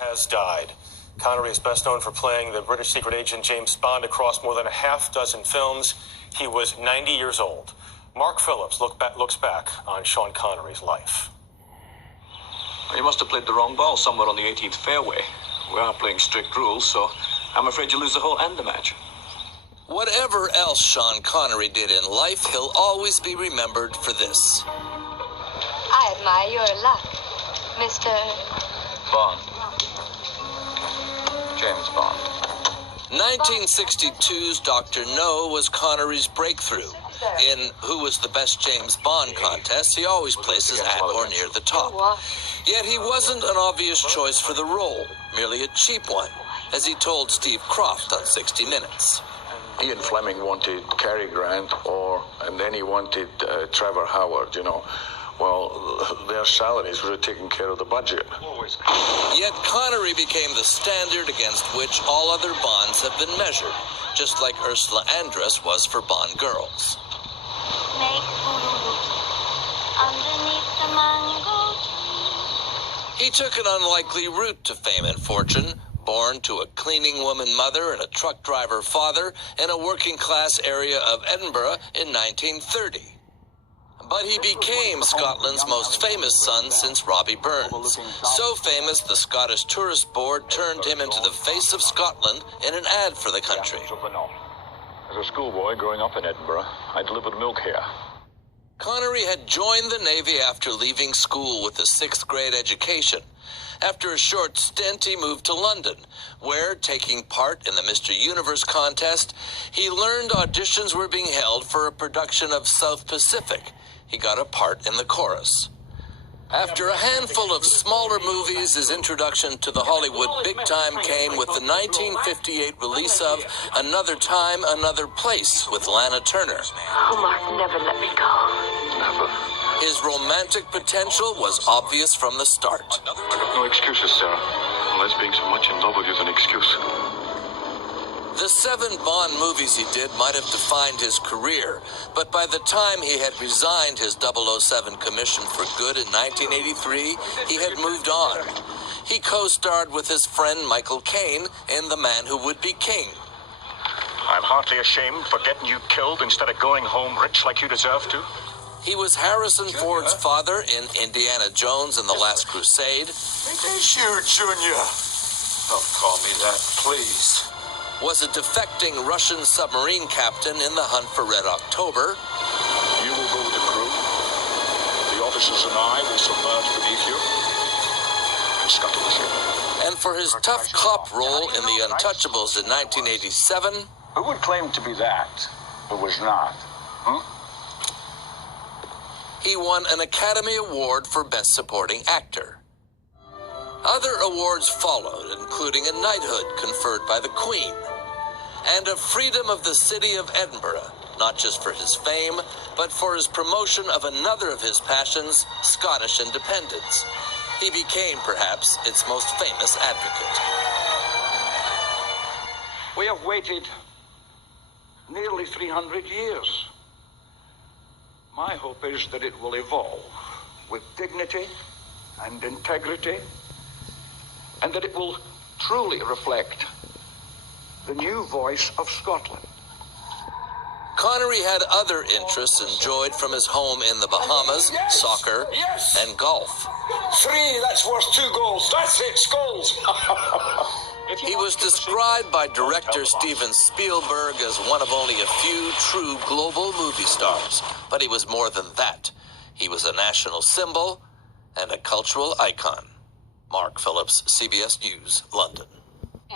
has died. Connery is best known for playing the British secret agent James Bond across more than a half dozen films. He was 90 years old. Mark Phillips looks back on Sean Connery's life. You must have played the wrong ball somewhere on the 18th fairway. We are playing strict rules, so I'm afraid you lose the hole and the match. Whatever else Sean Connery did in life, he'll always be remembered for this. I admire your luck, Mr. Bond. James Bond. 1962's Dr. No was Connery's breakthrough. In Who Was the Best James Bond contest, he always places at or near the top. Yet he wasn't an obvious choice for the role, merely a cheap one, as he told Steve Croft on 60 Minutes. Ian Fleming wanted Cary Grant, and then he wanted Trevor Howard, you know. Well, their salaries would have taken care of the budget. Yet Connery became the standard against which all other Bonds have been measured, just like Ursula Andress was for Bond girls. Make underneath the mango tree. He took an unlikely route to fame and fortune, born to a cleaning woman mother and a truck driver father in a working-class area of Edinburgh in 1930. But he became Scotland's most famous son since Robbie Burns. So famous, the Scottish Tourist Board turned him into the face of Scotland in an ad for the country. As a schoolboy growing up in Edinburgh, I delivered milk here. Connery had joined the Navy after leaving school with a 6th grade education. After a short stint, he moved to London, where, taking part in the Mr. Universe contest, he learned auditions were being held for a production of South Pacific. He got a part in the chorus. After a handful of smaller movies, his introduction to the Hollywood big time came with the 1958 release of Another Time, Another Place with Lana Turner. Oh, Mark, never let me go. Never. His romantic potential was obvious from the start. I got no excuses, Sarah. Unless being so much in love with you is an excuse. The 7 Bond movies he did might have defined his career, but by the time he had resigned his 007 commission for good in 1983, he had moved on. He co-starred with his friend Michael Caine in The Man Who Would Be King. I'm heartily ashamed for getting you killed instead of going home rich like you deserve to. He was Harrison Ford's father in Indiana Jones and the Last Crusade. Sure, Junior. Don't call me that, please. Was a defecting Russian submarine captain in The Hunt for Red October. You will go with the crew. The officers and I will submerge beneath you and scuttle the ship. And for his tough cop role in The Untouchables in 1987, Who would claim to be that, but was not? he won an Academy Award for Best Supporting Actor. Other awards followed, including a knighthood conferred by the Queen, and a Freedom of the City of Edinburgh, not just for his fame, but for his promotion of another of his passions, Scottish independence. He became, perhaps, its most famous advocate. We have waited nearly 300 years. My hope is that it will evolve with dignity and integrity, and that it will truly reflect the new voice of Scotland. Connery had other interests enjoyed from his home in the Bahamas, soccer, and golf. 3, that's worth 2 goals. That's it, goals. He was described by director Steven Spielberg as one of only a few true global movie stars. But he was more than that. He was a national symbol and a cultural icon. Mark Phillips, CBS News, London.